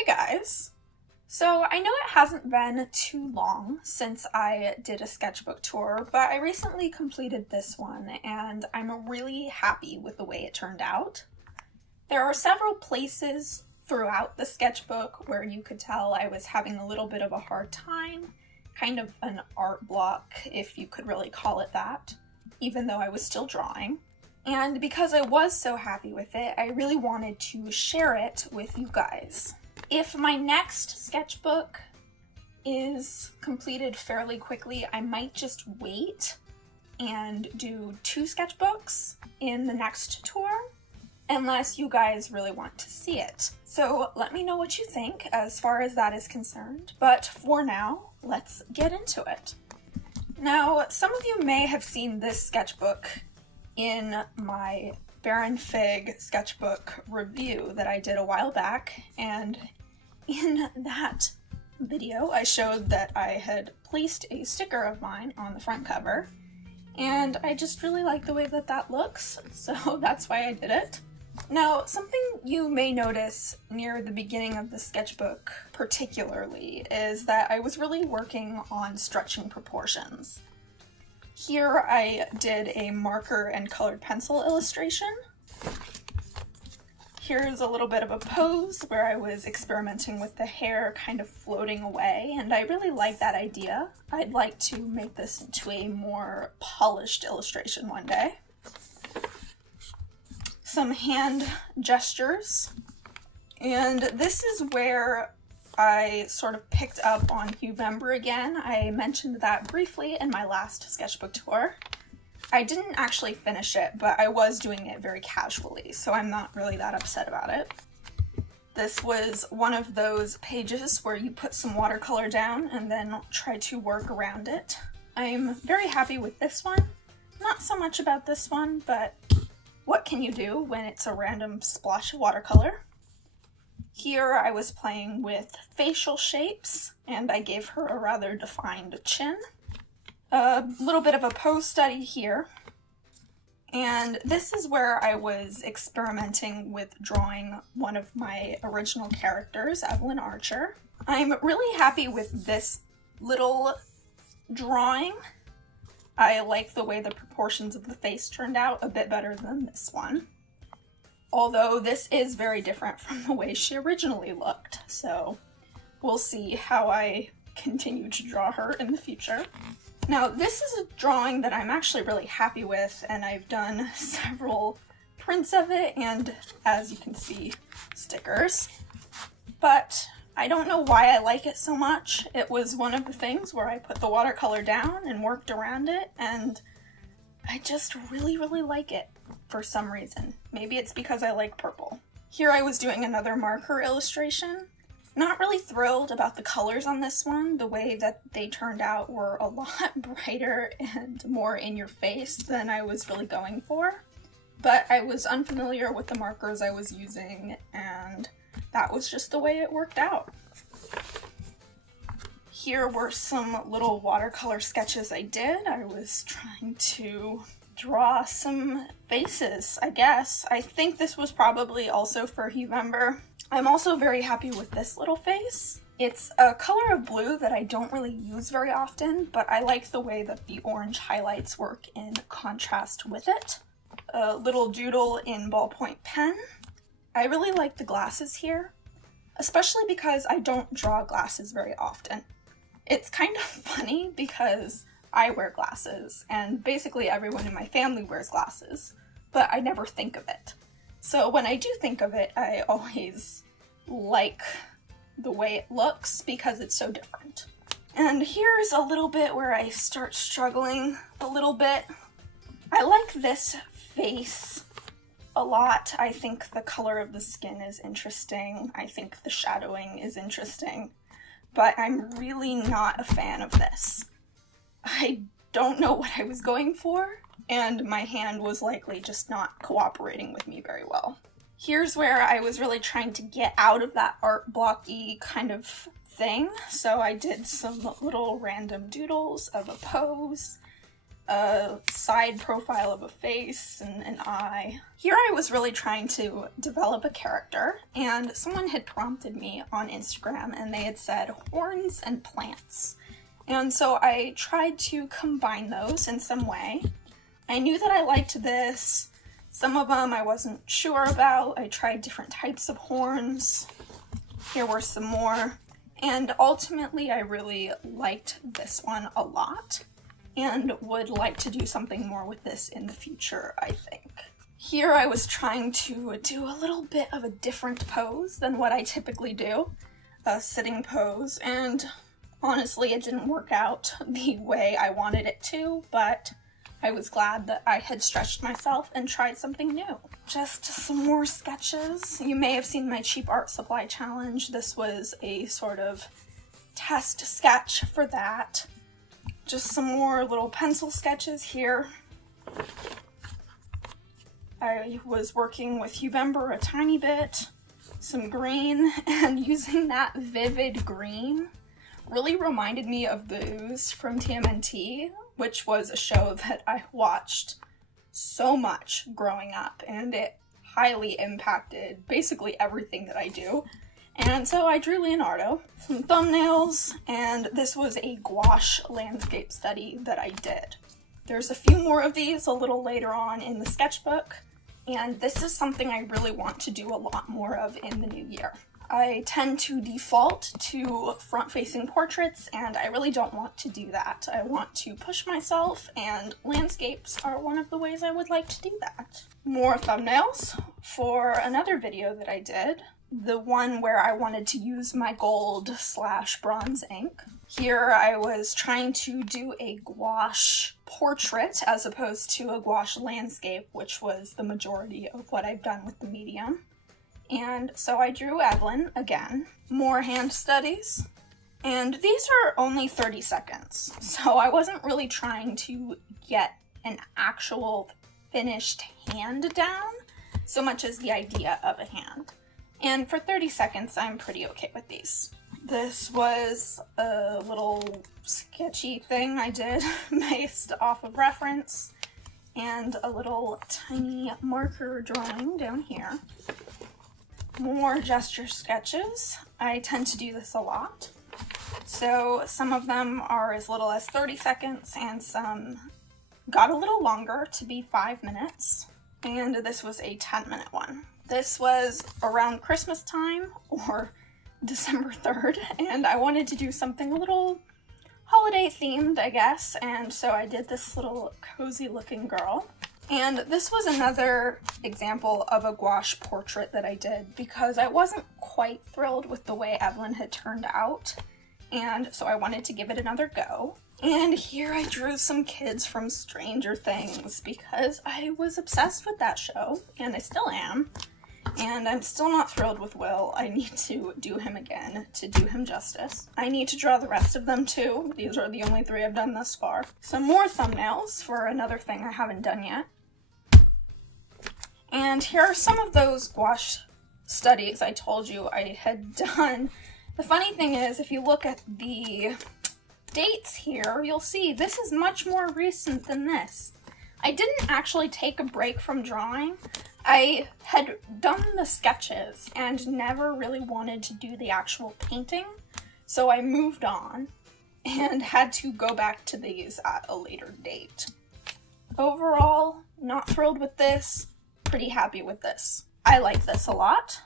Hey guys! So I know it hasn't been too long since I did a sketchbook tour, but I recently completed this one and I'm really happy with the way it turned out. There are several places throughout the sketchbook where you could tell I was having a little bit of a hard time, kind of an art block if you could really call it that, even though I was still drawing. And because I was so happy with it, I really wanted to share it with you guys. If my next sketchbook is completed fairly quickly, I might just wait and do 2 sketchbooks in the next tour, unless you guys really want to see it. So let me know what you think as far as that is concerned. But for now, let's get into it. Now, some of you may have seen this sketchbook in my Baron Fig sketchbook review that I did a while back, and in that video I showed that I had placed a sticker of mine on the front cover, and I just really like the way that that looks, so that's why I did it. Now, something you may notice near the beginning of the sketchbook particularly is that I was really working on stretching proportions. Here I did a marker and colored pencil illustration. Here's a little bit of a pose where I was experimenting with the hair kind of floating away, and I really like that idea. I'd like to make this into a more polished illustration one day. Some hand gestures, and this is where I sort of picked up on Huevember again. I mentioned that briefly in my last sketchbook tour. I didn't actually finish it, but I was doing it very casually, so I'm not really that upset about it. This was one of those pages where you put some watercolor down and then try to work around it. I'm very happy with this one. Not so much about this one, but what can you do when it's a random splash of watercolor? Here I was playing with facial shapes, and I gave her a rather defined chin. A little bit of a pose study here. And this is where I was experimenting with drawing one of my original characters, Evelyn Archer. I'm really happy with this little drawing. I like the way the proportions of the face turned out a bit better than this one. Although this is very different from the way she originally looked, so we'll see how I continue to draw her in the future. Now, this is a drawing that I'm actually really happy with, and I've done several prints of it, and as you can see, stickers. But I don't know why I like it so much. It was one of the things where I put the watercolor down and worked around it, and I just really like it for some reason. Maybe it's because I like purple. Here I was doing another marker illustration. Not really thrilled about the colors on this one. The way that they turned out were a lot brighter and more in your face than I was really going for. But I was unfamiliar with the markers I was using, and that was just the way it worked out. Here were some little watercolor sketches I did. I was trying to draw some faces, I guess. I think this was probably also for Huevember. I'm also very happy with this little face. It's a color of blue that I don't really use very often, but I like the way that the orange highlights work in contrast with it. A little doodle in ballpoint pen. I really like the glasses here, especially because I don't draw glasses very often. It's kind of funny because I wear glasses, and basically everyone in my family wears glasses, but I never think of it. So when I do think of it, I always like the way it looks because it's so different. And here's a little bit where I start struggling a little bit. I like this face a lot. I think the color of the skin is interesting. I think the shadowing is interesting, but I'm really not a fan of this. I don't know what I was going for, and my hand was likely just not cooperating with me very well. Here's where I was really trying to get out of that art blocky kind of thing, so I did some little random doodles of a pose, a side profile of a face and an eye. Here I was really trying to develop a character, and someone had prompted me on Instagram and they had said horns and plants. And so I tried to combine those in some way. I knew that I liked this. Some of them I wasn't sure about. I tried different types of horns. Here were some more. And ultimately I really liked this one a lot and would like to do something more with this in the future, I think. Here I was trying to do a little bit of a different pose than what I typically do, a sitting pose, and honestly it didn't work out the way I wanted it to, but I was glad that I had stretched myself and tried something new. Just some more sketches. You may have seen my cheap art supply challenge. This was a sort of test sketch for that. Just some more little pencil sketches here. I was working with Uvember a tiny bit, some green, and using that vivid green really reminded me of the Ooze from TMNT, which was a show that I watched so much growing up, and it highly impacted basically everything that I do. And so I drew Leonardo, some thumbnails, and this was a gouache landscape study that I did. There's a few more of these a little later on in the sketchbook, and this is something I really want to do a lot more of in the new year. I tend to default to front-facing portraits, and I really don't want to do that. I want to push myself, and landscapes are one of the ways I would like to do that. More thumbnails for another video that I did, the one where I wanted to use my gold/bronze ink. Here I was trying to do a gouache portrait as opposed to a gouache landscape, which was the majority of what I've done with the medium. And so I drew Evelyn again. More hand studies. And these are only 30 seconds, so I wasn't really trying to get an actual finished hand down so much as the idea of a hand. And for 30 seconds, I'm pretty okay with these. This was a little sketchy thing I did based off of reference, and a little tiny marker drawing down here. More gesture sketches. I tend to do this a lot. So some of them are as little as 30 seconds and some got a little longer to be 5 minutes. And this was a 10-minute one. This was around Christmas time or December 3rd, and I wanted to do something a little holiday themed, I guess, and so I did this little cozy looking girl. And this was another example of a gouache portrait that I did because I wasn't quite thrilled with the way Evelyn had turned out, and so I wanted to give it another go. And here I drew some kids from Stranger Things because I was obsessed with that show, and I still am. And I'm still not thrilled with Will. I need to do him again to do him justice. I need to draw the rest of them too. These are the only 3 I've done thus far. Some more thumbnails for another thing I haven't done yet. And here are some of those gouache studies I told you I had done. The funny thing is, if you look at the dates here, you'll see this is much more recent than this. I didn't actually take a break from drawing. I had done the sketches and never really wanted to do the actual painting, so I moved on and had to go back to these at a later date. Overall, not thrilled with this, pretty happy with this. I like this a lot.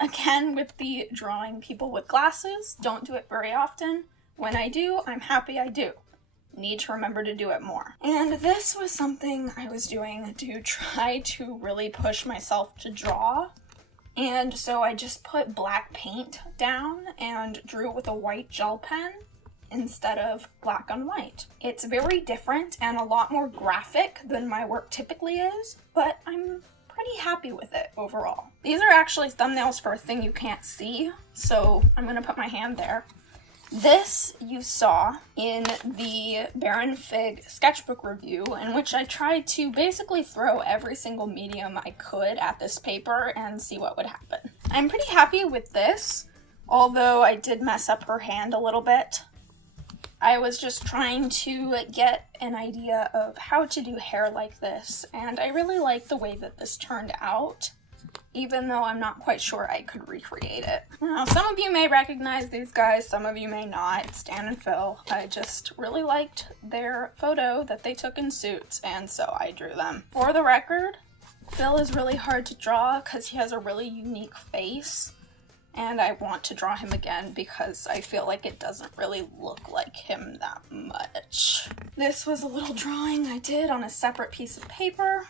Again, with the drawing people with glasses, don't do it very often. When I do, I'm happy I do. Need to remember to do it more. And this was something I was doing to try to really push myself to draw. And so I just put black paint down and drew with a white gel pen instead of black on white. It's very different and a lot more graphic than my work typically is, but I'm pretty happy with it overall. These are actually thumbnails for a thing you can't see, so I'm gonna put my hand there. This you saw in the Baron Fig sketchbook review, in which I tried to basically throw every single medium I could at this paper and see what would happen. I'm pretty happy with this, although I did mess up her hand a little bit. I was just trying to get an idea of how to do hair like this, and I really like the way that this turned out, even though I'm not quite sure I could recreate it. Now, some of you may recognize these guys, some of you may not. Stan and Phil. I just really liked their photo that they took in suits, and so I drew them. For the record, Phil is really hard to draw because he has a really unique face, and I want to draw him again because I feel like it doesn't really look like him that much. This was a little drawing I did on a separate piece of paper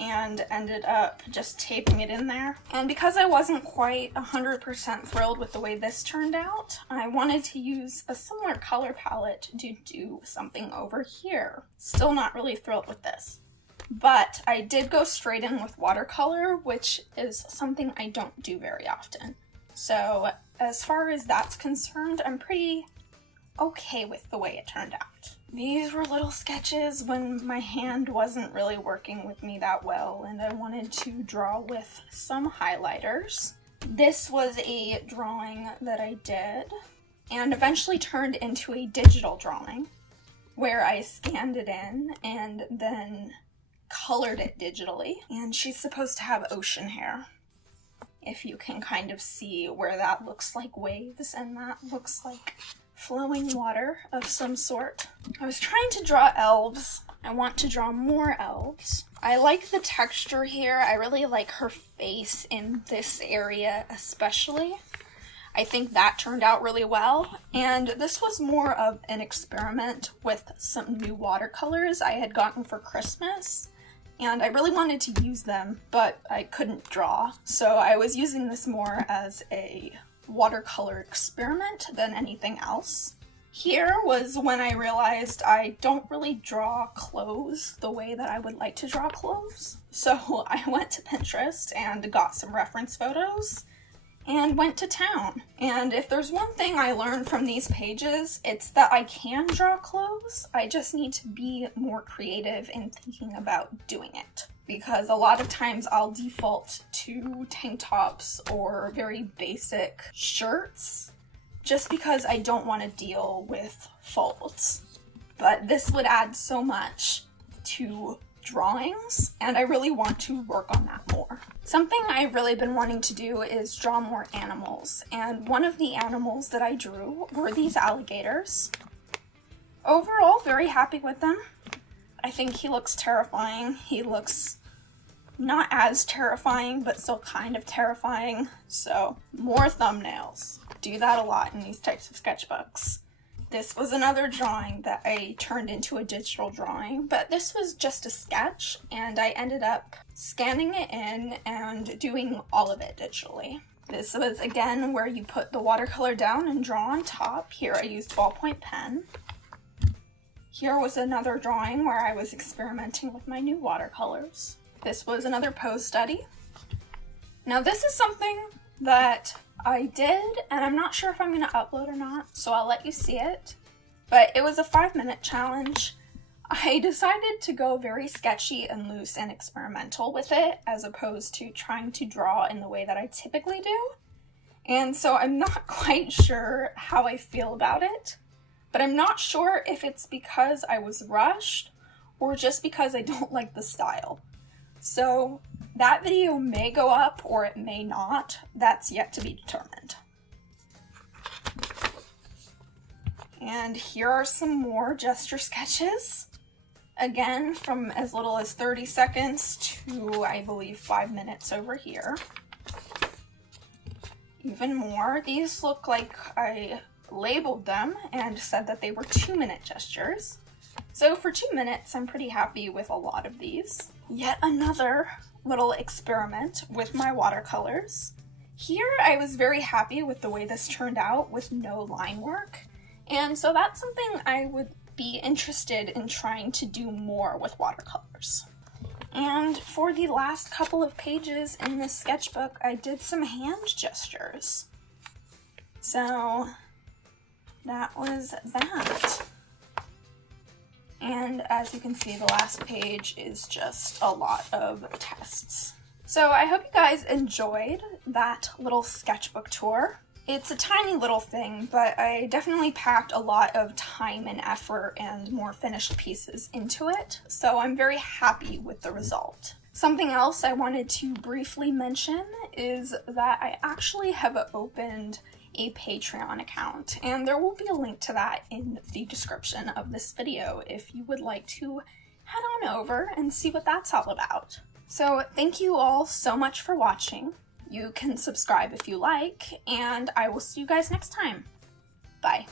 and ended up just taping it in there. And because I wasn't quite 100% thrilled with the way this turned out, I wanted to use a similar color palette to do something over here. Still not really thrilled with this. But I did go straight in with watercolor, which is something I don't do very often. So as far as that's concerned, I'm pretty okay with the way it turned out. These were little sketches when my hand wasn't really working with me that well and I wanted to draw with some highlighters. This was a drawing that I did and eventually turned into a digital drawing where I scanned it in and then colored it digitally. And she's supposed to have ocean hair, if you can kind of see where that looks like waves and that looks like flowing water of some sort. I was trying to draw elves. I want to draw more elves. I like the texture here. I really like her face in this area especially. I think that turned out really well. And this was more of an experiment with some new watercolors I had gotten for Christmas. And I really wanted to use them, but I couldn't draw. So I was using this more as a watercolor experiment than anything else. Here was when I realized I don't really draw clothes the way that I would like to draw clothes. So I went to Pinterest and got some reference photos and went to town. And if there's one thing I learned from these pages, it's that I can draw clothes. I just need to be more creative in thinking about doing it. Because a lot of times I'll default to tank tops or very basic shirts just because I don't want to deal with folds. But this would add so much to drawings, and I really want to work on that more. Something I've really been wanting to do is draw more animals, and one of the animals that I drew were these alligators. Overall, very happy with them. I think he looks terrifying. He looks not as terrifying, but still kind of terrifying. So, more thumbnails. Do that a lot in these types of sketchbooks. This was another drawing that I turned into a digital drawing, but this was just a sketch, and I ended up scanning it in and doing all of it digitally. This was, again, where you put the watercolor down and draw on top. Here I used ballpoint pen. Here was another drawing where I was experimenting with my new watercolors. This was another pose study. Now this is something that I did, and I'm not sure if I'm going to upload or not, so I'll let you see it. But it was a 5-minute challenge. I decided to go very sketchy and loose and experimental with it, as opposed to trying to draw in the way that I typically do. And so I'm not quite sure how I feel about it, but I'm not sure if it's because I was rushed or just because I don't like the style. So that video may go up or it may not. That's yet to be determined. And here are some more gesture sketches. Again, from as little as 30 seconds to, I believe, 5 minutes over here. Even more. These look like I labeled them and said that they were 2-minute gestures. So for 2 minutes, I'm pretty happy with a lot of these. Yet another little experiment with my watercolors. Here, I was very happy with the way this turned out with no line work. And so that's something I would be interested in trying to do more with watercolors. And for the last couple of pages in this sketchbook, I did some hand gestures. So that was that. And as you can see, the last page is just a lot of tests. So I hope you guys enjoyed that little sketchbook tour. It's a tiny little thing, but I definitely packed a lot of time and effort and more finished pieces into it, so I'm very happy with the result. Something else I wanted to briefly mention is that I actually have opened a Patreon account, and there will be a link to that in the description of this video if you would like to head on over and see what that's all about. So thank you all so much for watching. You can subscribe if you like, and I will see you guys next time. Bye.